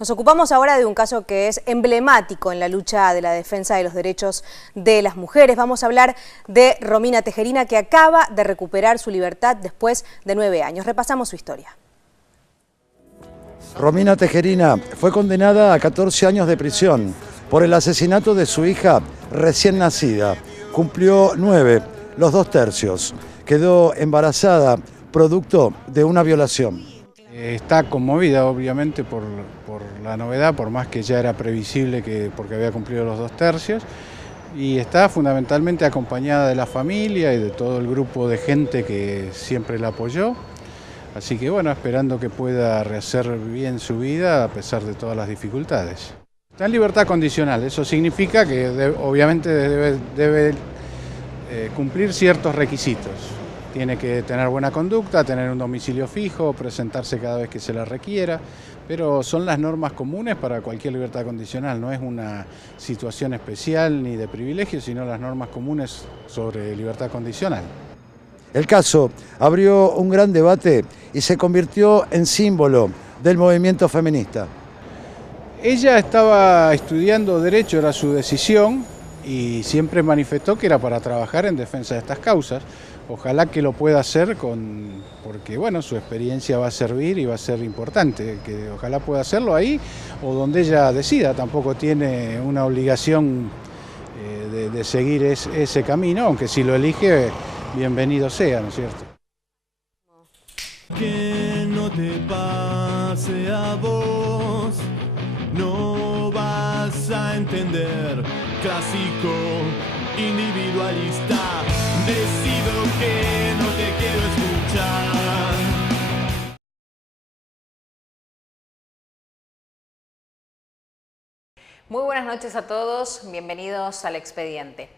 Nos ocupamos ahora de un caso que es emblemático en la lucha de la defensa de los derechos de las mujeres. Vamos a hablar de Romina Tejerina, que acaba de recuperar su libertad después de 9 años. Repasamos su historia. Romina Tejerina fue condenada a 14 años de prisión por el asesinato de su hija recién nacida. Cumplió 9, los 2/3. Quedó embarazada producto de una violación. Está conmovida obviamente por la novedad, por más que ya era previsible porque había cumplido los 2/3, y está fundamentalmente acompañada de la familia y de todo el grupo de gente que siempre la apoyó. Así que bueno, esperando que pueda rehacer bien su vida a pesar de todas las dificultades. Está en libertad condicional, eso significa que obviamente debe cumplir ciertos requisitos. Tiene que tener buena conducta, tener un domicilio fijo, presentarse cada vez que se la requiera, pero son las normas comunes para cualquier libertad condicional, no es una situación especial ni de privilegio, sino las normas comunes sobre libertad condicional. El caso abrió un gran debate y se convirtió en símbolo del movimiento feminista. Ella estaba estudiando Derecho, era su decisión, y siempre manifestó que era para trabajar en defensa de estas causas. Ojalá que lo pueda hacer porque bueno, su experiencia va a servir y va a ser importante, que ojalá pueda hacerlo ahí o donde ella decida. Tampoco tiene una obligación de seguir ese camino, aunque si lo elige, bienvenido sea, ¿no es cierto? Que no te pase a vos, no vas a entender. Clásico, individualista, decido que no te quiero escuchar. Muy buenas noches a todos, bienvenidos al Expediente.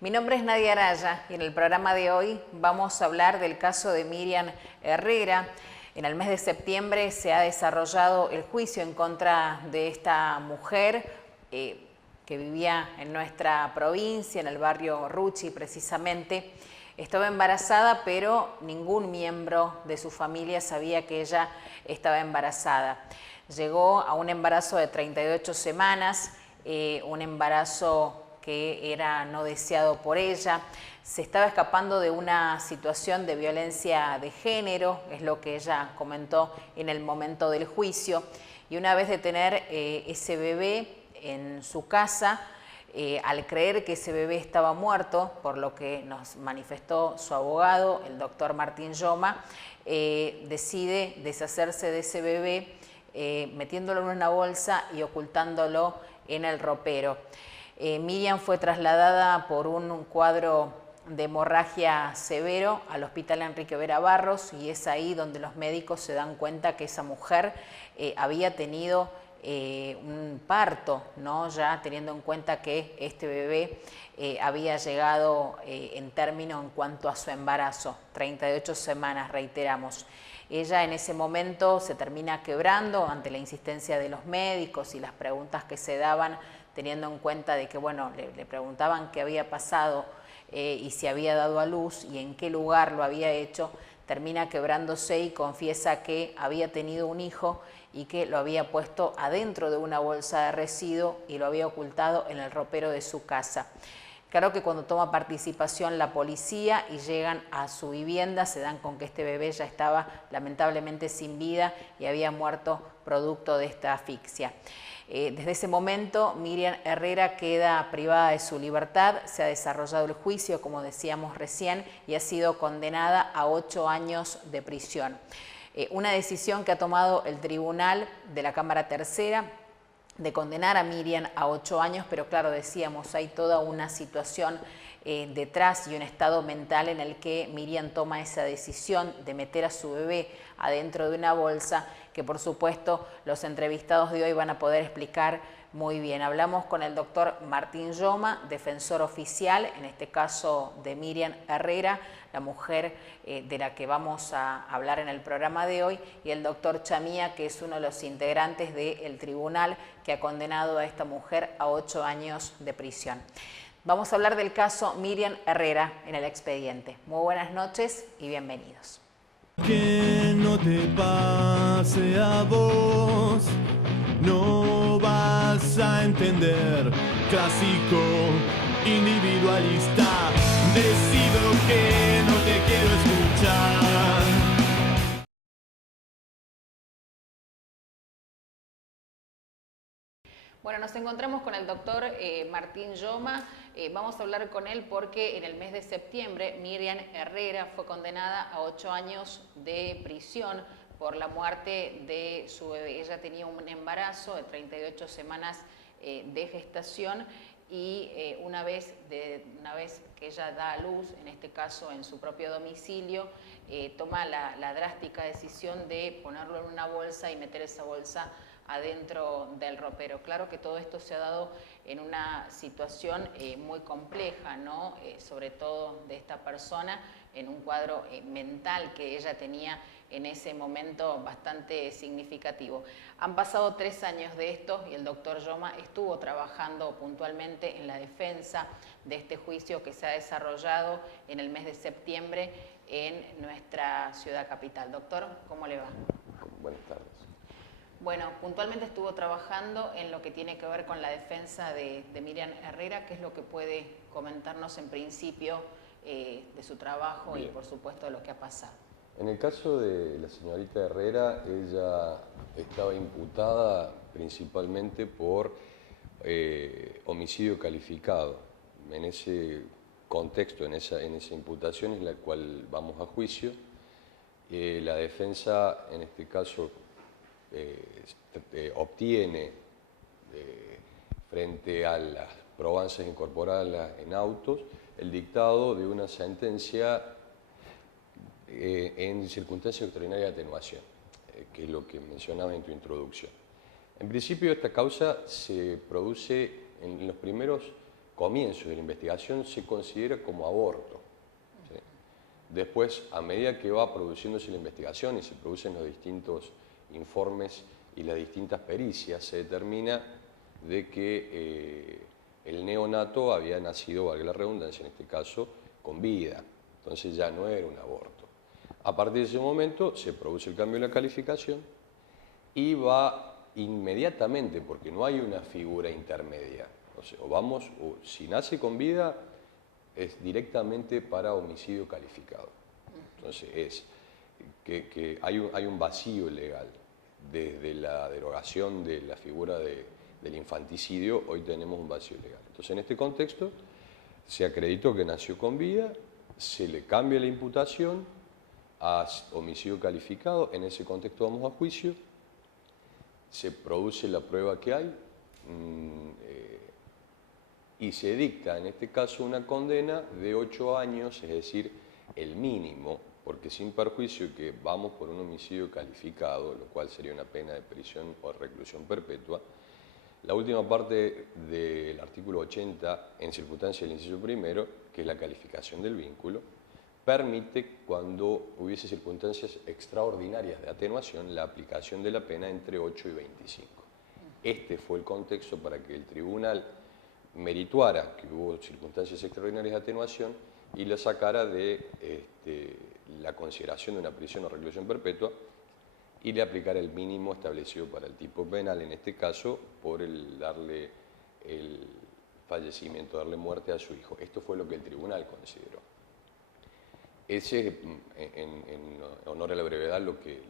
Mi nombre es Nadia Araya y en el programa de hoy vamos a hablar del caso de Miriam Herrera. En el mes de septiembre se ha desarrollado el juicio en contra de esta mujer que vivía en nuestra provincia, en el barrio Ruchi precisamente. Estaba embarazada, pero ningún miembro de su familia sabía que ella estaba embarazada. Llegó a un embarazo de 38 semanas, un embarazo que era no deseado por ella. Se estaba escapando de una situación de violencia de género, es lo que ella comentó en el momento del juicio. Y una vez de tener ese bebé en su casa, al creer que ese bebé estaba muerto, por lo que nos manifestó su abogado, el doctor Martín Yoma, decide deshacerse de ese bebé metiéndolo en una bolsa y ocultándolo en el ropero. Miriam fue trasladada por un cuadro de hemorragia severo al hospital Enrique Vera Barros, y es ahí donde los médicos se dan cuenta que esa mujer había tenido un parto, ¿no? Ya teniendo en cuenta que este bebé había llegado en término en cuanto a su embarazo, 38 semanas, reiteramos. Ella en ese momento se termina quebrando ante la insistencia de los médicos y las preguntas que se daban, teniendo en cuenta de que, bueno, le preguntaban qué había pasado y si había dado a luz y en qué lugar lo había hecho. Termina quebrándose y confiesa que había tenido un hijo y que lo había puesto adentro de una bolsa de residuo y lo había ocultado en el ropero de su casa. Claro que cuando toma participación la policía y llegan a su vivienda, se dan con que este bebé ya estaba lamentablemente sin vida y había muerto producto de esta asfixia. Desde ese momento, Miriam Herrera queda privada de su libertad, se ha desarrollado el juicio, como decíamos recién, y ha sido condenada a 8 años de prisión. Una decisión que ha tomado el Tribunal de la Cámara Tercera de condenar a Miriam a 8 años, pero claro, decíamos, hay toda una situación detrás y un estado mental en el que Miriam toma esa decisión de meter a su bebé adentro de una bolsa, que por supuesto los entrevistados de hoy van a poder explicar muy bien. Hablamos con el doctor Martín Yoma, defensor oficial, en este caso de Miriam Herrera, la mujer de la que vamos a hablar en el programa de hoy, y el doctor Chamía, que es uno de los integrantes del tribunal que ha condenado a esta mujer a 8 años de prisión. Vamos a hablar del caso Miriam Herrera en el Expediente. Muy buenas noches y bienvenidos. Que no te pase a vos, no vas a entender. Clásico, individualista, decido que no te quiero escuchar. Bueno, nos encontramos con el doctor Martín Yoma. Vamos a hablar con él porque en el mes de septiembre Miriam Herrera fue condenada a 8 años de prisión por la muerte de su bebé. Ella tenía un embarazo de 38 semanas de gestación y una vez que ella da a luz, en este caso en su propio domicilio, toma la drástica decisión de ponerlo en una bolsa y meter esa bolsa adentro del ropero. Claro que todo esto se ha dado en una situación muy compleja, ¿no? Sobre todo de esta persona, en un cuadro mental que ella tenía en ese momento bastante significativo. Han pasado 3 años de esto y el doctor Yoma estuvo trabajando puntualmente en la defensa de este juicio que se ha desarrollado en el mes de septiembre en nuestra ciudad capital. Doctor, ¿cómo le va? Buenas tardes. Bueno, puntualmente estuvo trabajando en lo que tiene que ver con la defensa de Miriam Herrera. ¿Qué es lo que puede comentarnos en principio de su trabajo? Bien. Y por supuesto de lo que ha pasado? En el caso de la señorita Herrera, ella estaba imputada principalmente por homicidio calificado. En ese contexto, en esa imputación en la cual vamos a juicio, la defensa en este caso obtiene frente a las probanzas incorporadas en autos el dictado de una sentencia en circunstancias extraordinarias de atenuación, que es lo que mencionaba en tu introducción. En principio esta causa se produce en los primeros comienzos de la investigación, se considera como aborto. ¿Sí? Después, a medida que va produciéndose la investigación y se producen los distintos informes y las distintas pericias, se determina de que el neonato había nacido, valga la redundancia en este caso, con vida. Entonces ya no era un aborto. A partir de ese momento se produce el cambio de la calificación y va inmediatamente, porque no hay una figura intermedia. O sea, si nace con vida, es directamente para homicidio calificado. Entonces es que hay un vacío legal. Desde la derogación de la figura del infanticidio, hoy tenemos un vacío legal. Entonces, en este contexto, se acreditó que nació con vida, se le cambia la imputación a homicidio calificado, en ese contexto vamos a juicio, se produce la prueba que hay y se dicta, en este caso, una condena de 8 años, es decir, el mínimo, porque sin perjuicio que vamos por un homicidio calificado, lo cual sería una pena de prisión o reclusión perpetua, la última parte del artículo 80, en circunstancia del inciso primero, que es la calificación del vínculo, permite, cuando hubiese circunstancias extraordinarias de atenuación, la aplicación de la pena entre 8 y 25. Este fue el contexto para que el tribunal merituara que hubo circunstancias extraordinarias de atenuación y la sacara de la consideración de una prisión o reclusión perpetua y le aplicara el mínimo establecido para el tipo penal, en este caso por darle el fallecimiento, darle muerte a su hijo. Esto fue lo que el tribunal consideró. Ese es, en honor a la brevedad, lo que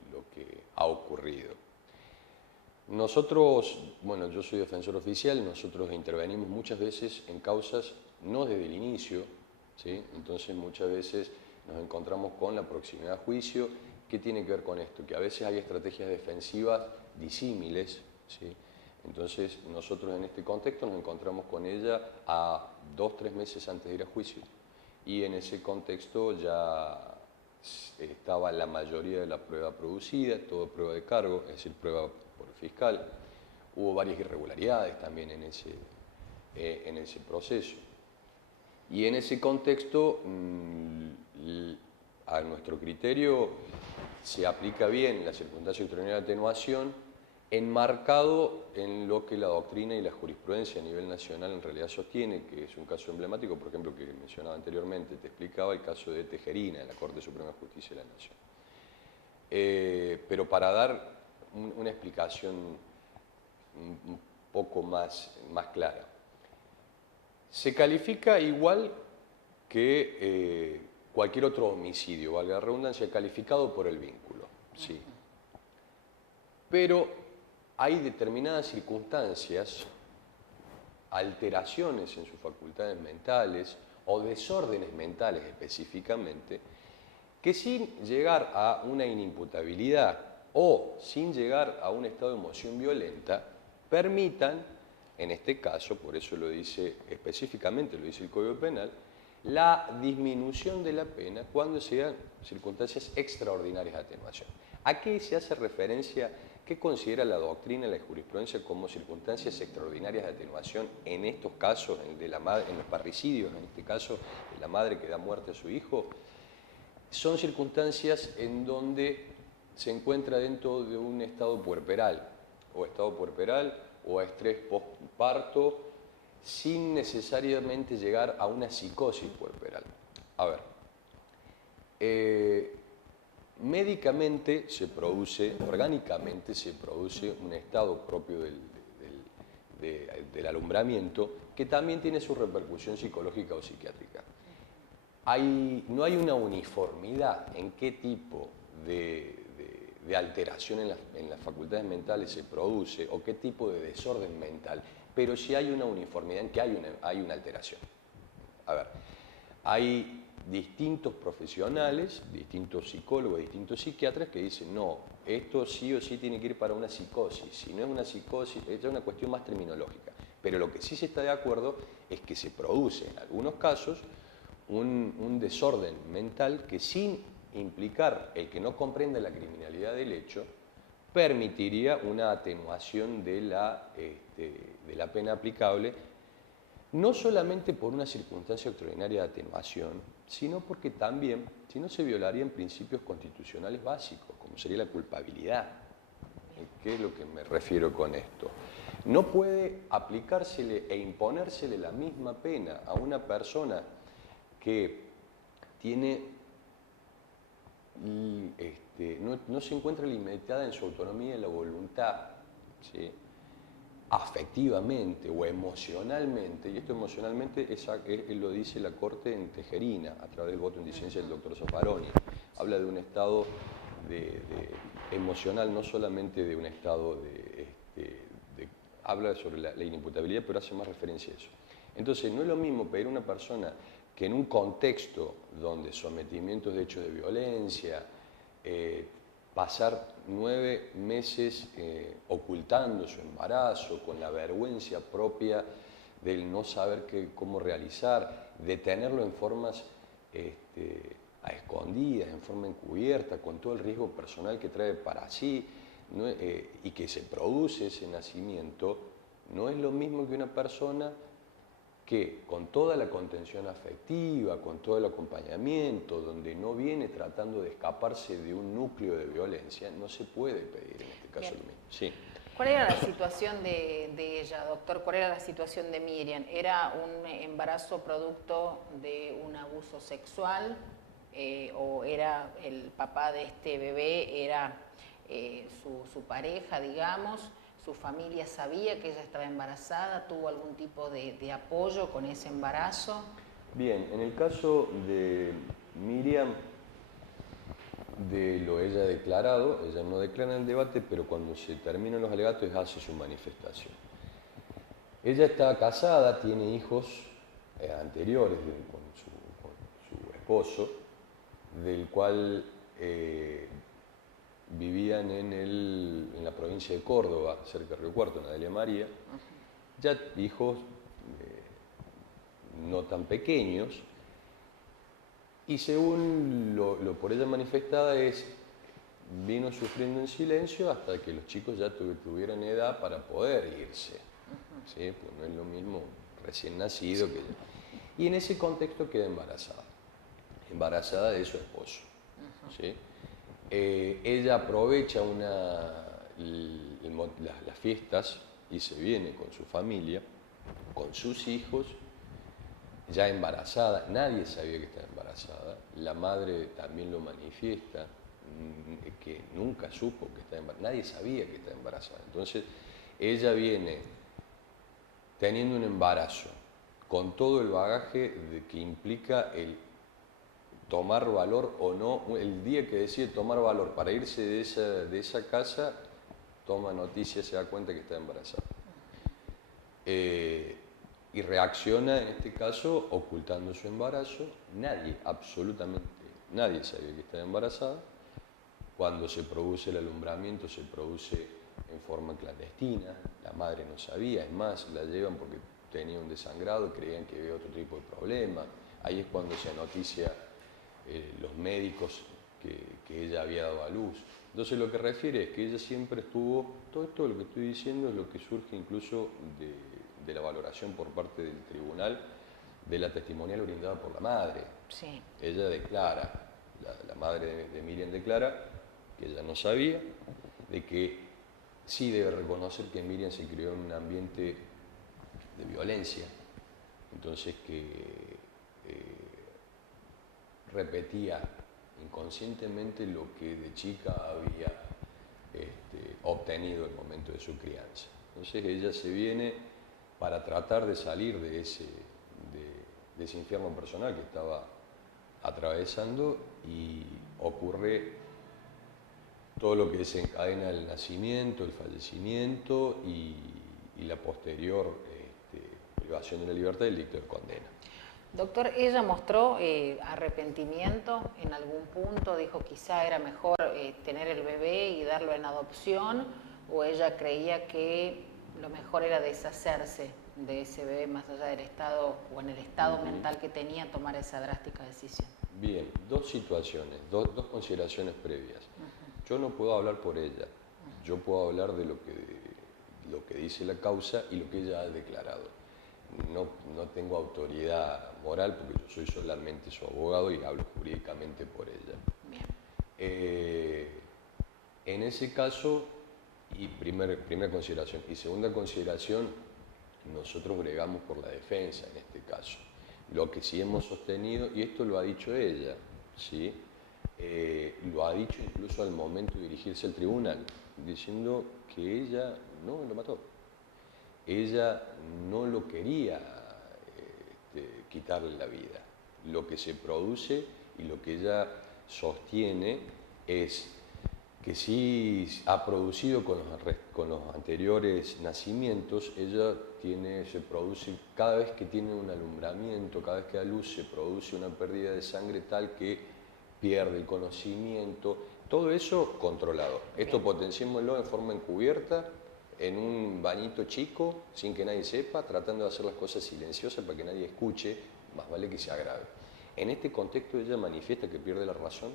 ha ocurrido. Nosotros, bueno, yo soy defensor oficial, nosotros intervenimos muchas veces en causas no desde el inicio, ¿sí? Entonces muchas veces nos encontramos con la proximidad a juicio. ¿Qué tiene que ver con esto? Que a veces hay estrategias defensivas disímiles, ¿sí? Entonces nosotros en este contexto nos encontramos con ella a 2 o 3 meses antes de ir a juicio y en ese contexto ya estaba la mayoría de la prueba producida, toda prueba de cargo, es decir, prueba por fiscal. Hubo varias irregularidades también en ese proceso. Y en ese contexto, a nuestro criterio, se aplica bien la circunstancia extraordinaria de atenuación, enmarcado en lo que la doctrina y la jurisprudencia a nivel nacional en realidad sostiene, que es un caso emblemático, por ejemplo, que mencionaba anteriormente, te explicaba el caso de Tejerina en la Corte Suprema de Justicia de la Nación. Pero para dar una explicación poco más clara. Se califica igual que cualquier otro homicidio, valga la redundancia, calificado por el vínculo. Sí. Pero hay determinadas circunstancias, alteraciones en sus facultades mentales o desórdenes mentales específicamente, que sin llegar a una inimputabilidad o sin llegar a un estado de emoción violenta, permitan, en este caso, por eso lo dice específicamente, lo dice el Código Penal, la disminución de la pena cuando sean circunstancias extraordinarias de atenuación. ¿A qué se hace referencia? ¿Qué considera la doctrina y la jurisprudencia como circunstancias extraordinarias de atenuación en estos casos, en los parricidios, en este caso, de la madre que da muerte a su hijo? Son circunstancias en donde se encuentra dentro de un estado puerperal o estrés postparto, sin necesariamente llegar a una psicosis puerperal. A ver, médicamente se produce, orgánicamente se produce un estado propio del alumbramiento que también tiene su repercusión psicológica o psiquiátrica. No hay una uniformidad en qué tipo de alteración en las facultades mentales se produce o qué tipo de desorden mental, pero sí hay una uniformidad en que hay una alteración. A ver, hay distintos profesionales, distintos psicólogos, distintos psiquiatras que dicen no, esto sí o sí tiene que ir para una psicosis. Si no es una psicosis, es una cuestión más terminológica. Pero lo que sí se está de acuerdo es que se produce en algunos casos un desorden mental que sin implicar el que no comprenda la criminalidad del hecho, permitiría una atenuación de la pena aplicable, no solamente por una circunstancia extraordinaria de atenuación, sino porque también, si no, se violarían principios constitucionales básicos, como sería la culpabilidad. ¿Qué es lo que me refiero con esto? No puede aplicársele e imponérsele la misma pena a una persona que tiene, no se encuentra limitada en su autonomía y la voluntad, ¿sí?, afectivamente o emocionalmente, y esto emocionalmente lo dice la Corte en Tejerina, a través del voto en disidencia del doctor Zaffaroni. Habla de un estado emocional, no solamente de un estado habla sobre la inimputabilidad, pero hace más referencia a eso. Entonces, no es lo mismo pedir a una persona que en un contexto donde sometimientos de hechos de violencia, pasar 9 meses ocultando su embarazo, con la vergüenza propia del no saber cómo realizar, de tenerlo en formas a escondidas, en forma encubierta, con todo el riesgo personal que trae para sí, ¿no? Y que se produce ese nacimiento, no es lo mismo que una persona que con toda la contención afectiva, con todo el acompañamiento, donde no viene tratando de escaparse de un núcleo de violencia, no se puede pedir en este caso lo mismo. Sí. ¿Cuál era la situación de ella, doctor? ¿Cuál era la situación de Miriam? ¿Era un embarazo producto de un abuso sexual o era el papá de este bebé, era su pareja, digamos? ¿Su familia sabía que ella estaba embarazada? ¿Tuvo algún tipo de apoyo con ese embarazo? Bien, en el caso de Miriam, de lo ella ha declarado, ella no declara en el debate, pero cuando se terminan los alegatos hace su manifestación. Ella está casada, tiene hijos anteriores con su esposo, del cual vivían en la provincia de Córdoba, cerca de Río Cuarto, en Adelia María, ya hijos no tan pequeños, y según lo por ella manifestada vino sufriendo en silencio hasta que los chicos ya tuvieran edad para poder irse, ¿sí? Pues no es lo mismo recién nacido que ella. Y en ese contexto queda embarazada de su esposo, ¿sí? Ella aprovecha las fiestas y se viene con su familia, con sus hijos, ya embarazada. Nadie sabía que estaba embarazada. La madre también lo manifiesta, que nunca supo que estaba embarazada. Nadie sabía que estaba embarazada. Entonces, ella viene teniendo un embarazo, con todo el bagaje que implica el tomar valor o no, el día que decide tomar valor para irse de esa casa, toma noticias, se da cuenta que está embarazada. Y reacciona, en este caso, ocultando su embarazo. Nadie, absolutamente nadie sabía que estaba embarazada. Cuando se produce el alumbramiento, se produce en forma clandestina. La madre no sabía, es más, la llevan porque tenía un desangrado, creían que había otro tipo de problema. Ahí es cuando se noticia los médicos que ella había dado a luz. Entonces lo que refiere es que ella siempre estuvo, todo esto lo que estoy diciendo es lo que surge incluso de la valoración por parte del tribunal de la testimonial brindada por la madre. Sí. Ella declara, la madre de Miriam declara que ella no sabía, de que sí debe reconocer que Miriam se crió en un ambiente de violencia, entonces que repetía inconscientemente lo que de chica había obtenido en el momento de su crianza. Entonces ella se viene para tratar de salir de ese infierno personal que estaba atravesando, y ocurre todo lo que desencadena el nacimiento, el fallecimiento y la posterior privación de la libertad y el dicto de condena. Doctor, ¿ella mostró arrepentimiento en algún punto? Dijo quizá era mejor tener el bebé y darlo en adopción, o ella creía que lo mejor era deshacerse de ese bebé más allá del estado o en el estado mental que tenía, tomar esa drástica decisión. Bien, dos situaciones, dos consideraciones previas. Yo no puedo hablar por ella, yo puedo hablar de lo que dice la causa y lo que ella ha declarado. No tengo autoridad moral porque yo soy solamente su abogado y hablo jurídicamente por ella. Bien. En ese caso, y primera consideración. Y segunda consideración, nosotros bregamos por la defensa en este caso. Lo que sí hemos sostenido, y esto lo ha dicho ella, ¿sí? Lo ha dicho incluso al momento de dirigirse al tribunal, diciendo que ella no lo mató. Ella no lo quería quitarle la vida. Lo que se produce y lo que ella sostiene es que sí ha producido con los anteriores nacimientos, ella se produce, cada vez que tiene un alumbramiento, cada vez que da luz, se produce una pérdida de sangre tal que pierde el conocimiento, todo eso controlado. Esto potenciémoslo en forma encubierta, en un bañito chico, sin que nadie sepa, tratando de hacer las cosas silenciosas para que nadie escuche, más vale que se agrave. En este contexto ella manifiesta que pierde la razón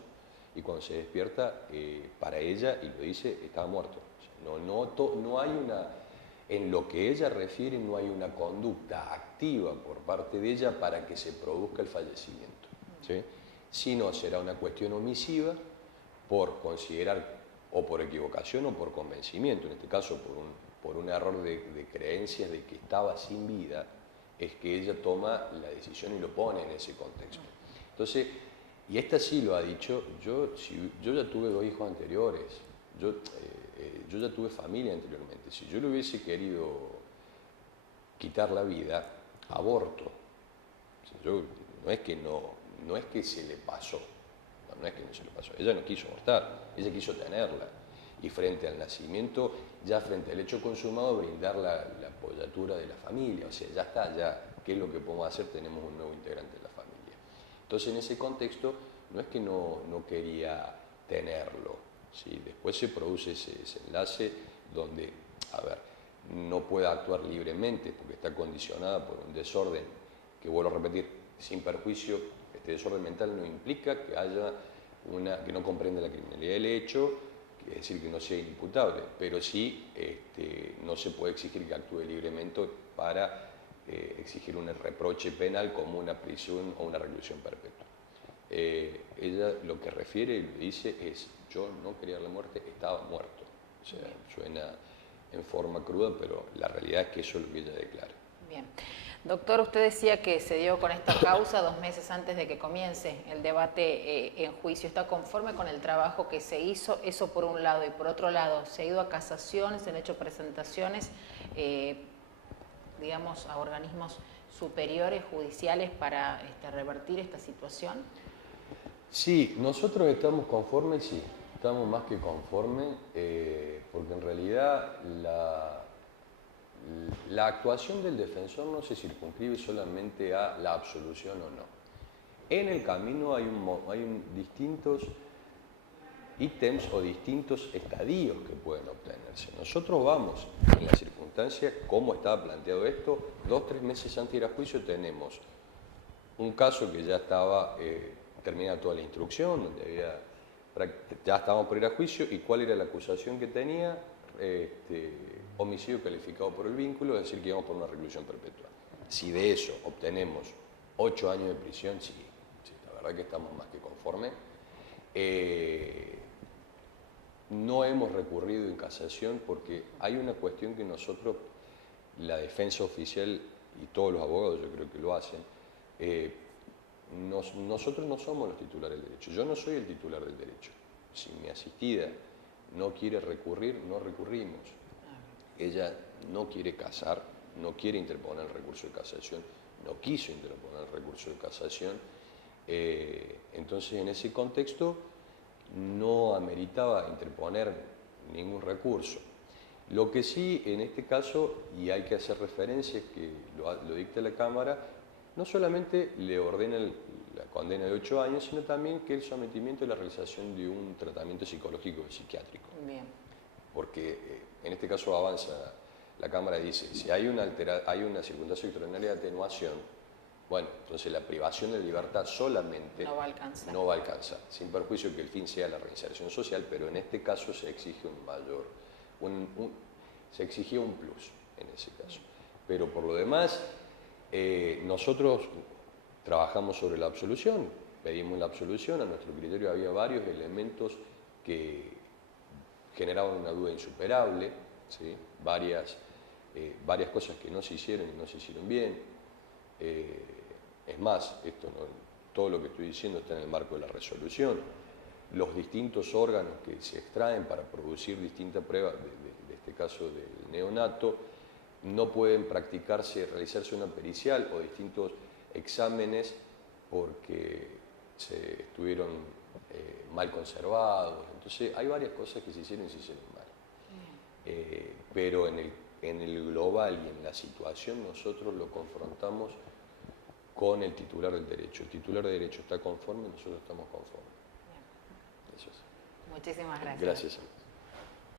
y cuando se despierta, para ella, y lo dice, estaba muerto. O sea, no hay una, en lo que ella refiere, no hay una conducta activa por parte de ella para que se produzca el fallecimiento, ¿sí? Sino será una cuestión omisiva por considerar o por equivocación o por convencimiento, en este caso por un error de creencias de que estaba sin vida, es que ella toma la decisión y lo pone en ese contexto. Entonces, y esta sí lo ha dicho, yo ya tuve 2 hijos anteriores, yo ya tuve familia anteriormente, si yo le hubiese querido quitar la vida, aborto. O sea, no es que se le pasó, no es que no se le pasó, ella no quiso abortar, ella quiso tenerla. Y frente al nacimiento, ya frente al hecho consumado, brindar la apoyatura de la familia. O sea, ya está, ya, ¿qué es lo que podemos hacer? Tenemos un nuevo integrante de la familia. Entonces, en ese contexto, no es que no quería tenerlo, ¿sí? Después se produce ese enlace donde, a ver, no puede actuar libremente porque está condicionada por un desorden que, vuelvo a repetir, sin perjuicio, este desorden mental no implica que haya que no comprenda la criminalidad del hecho, es decir, que no sea inimputable, pero sí no se puede exigir que actúe libremente para exigir un reproche penal como una prisión o una reclusión perpetua. Ella lo que refiere y lo dice es: yo no quería la muerte, estaba muerto. O sea, suena en forma cruda, pero la realidad es que eso es lo que ella declara. Bien. Doctor, usted decía que se dio con esta causa 2 meses antes de que comience el debate en juicio. ¿Está conforme con el trabajo que se hizo? Eso por un lado. Y por otro lado, ¿se ha ido a casación? ¿Se han hecho presentaciones? digamos, a organismos superiores, judiciales, para revertir esta situación? Sí, nosotros estamos conformes, sí, estamos más que conformes, porque en realidad la actuación del defensor no se circunscribe solamente a la absolución o no. En el camino hay distintos ítems o distintos estadios que pueden obtenerse. Nosotros vamos, en la circunstancia, como estaba planteado esto, 2-3 meses antes de ir a juicio tenemos un caso que ya estaba terminada toda la instrucción, donde ya estábamos por ir a juicio, y cuál era la acusación que tenía, homicidio calificado por el vínculo, es decir, que íbamos por una reclusión perpetua. Si de eso obtenemos 8 años de prisión, sí, la verdad que estamos más que conformes. No hemos recurrido en casación porque hay una cuestión que nosotros, la defensa oficial y todos los abogados yo creo que lo hacen, nosotros no somos los titulares del derecho. Yo no soy el titular del derecho. Si mi asistida no quiere recurrir, no recurrimos. Ella no quiere casar, no quiere interponer el recurso de casación, no quiso interponer el recurso de casación. Entonces, en ese contexto, no ameritaba interponer ningún recurso. Lo que sí, en este caso, y hay que hacer referencia, es que lo dicta la Cámara, no solamente le ordena la condena de 8 años, sino también que el sometimiento y la realización de un tratamiento psicológico y psiquiátrico. Bien. Porque en este caso avanza, la Cámara dice, si hay una circunstancia extraordinaria de atenuación, bueno, entonces la privación de libertad solamente no va a alcanzar, sin perjuicio que el fin sea la reinserción social, pero en este caso se exige se exigía un plus en ese caso. Pero por lo demás, nosotros trabajamos sobre la absolución, pedimos la absolución, a nuestro criterio había varios elementos que generaban una duda insuperable, ¿sí? Varias cosas que no se hicieron y no se hicieron bien. Es más, todo lo que estoy diciendo está en el marco de la resolución. Los distintos órganos que se extraen para producir distintas pruebas, de este caso del neonato, no pueden realizarse una pericial o distintos exámenes porque se estuvieron mal conservados. Entonces hay varias cosas que se hicieron y se hicieron mal. Pero en el global y en la situación nosotros lo confrontamos con el titular del derecho. El titular del derecho está conforme, nosotros estamos conformes. Eso es. Muchísimas gracias. Gracias.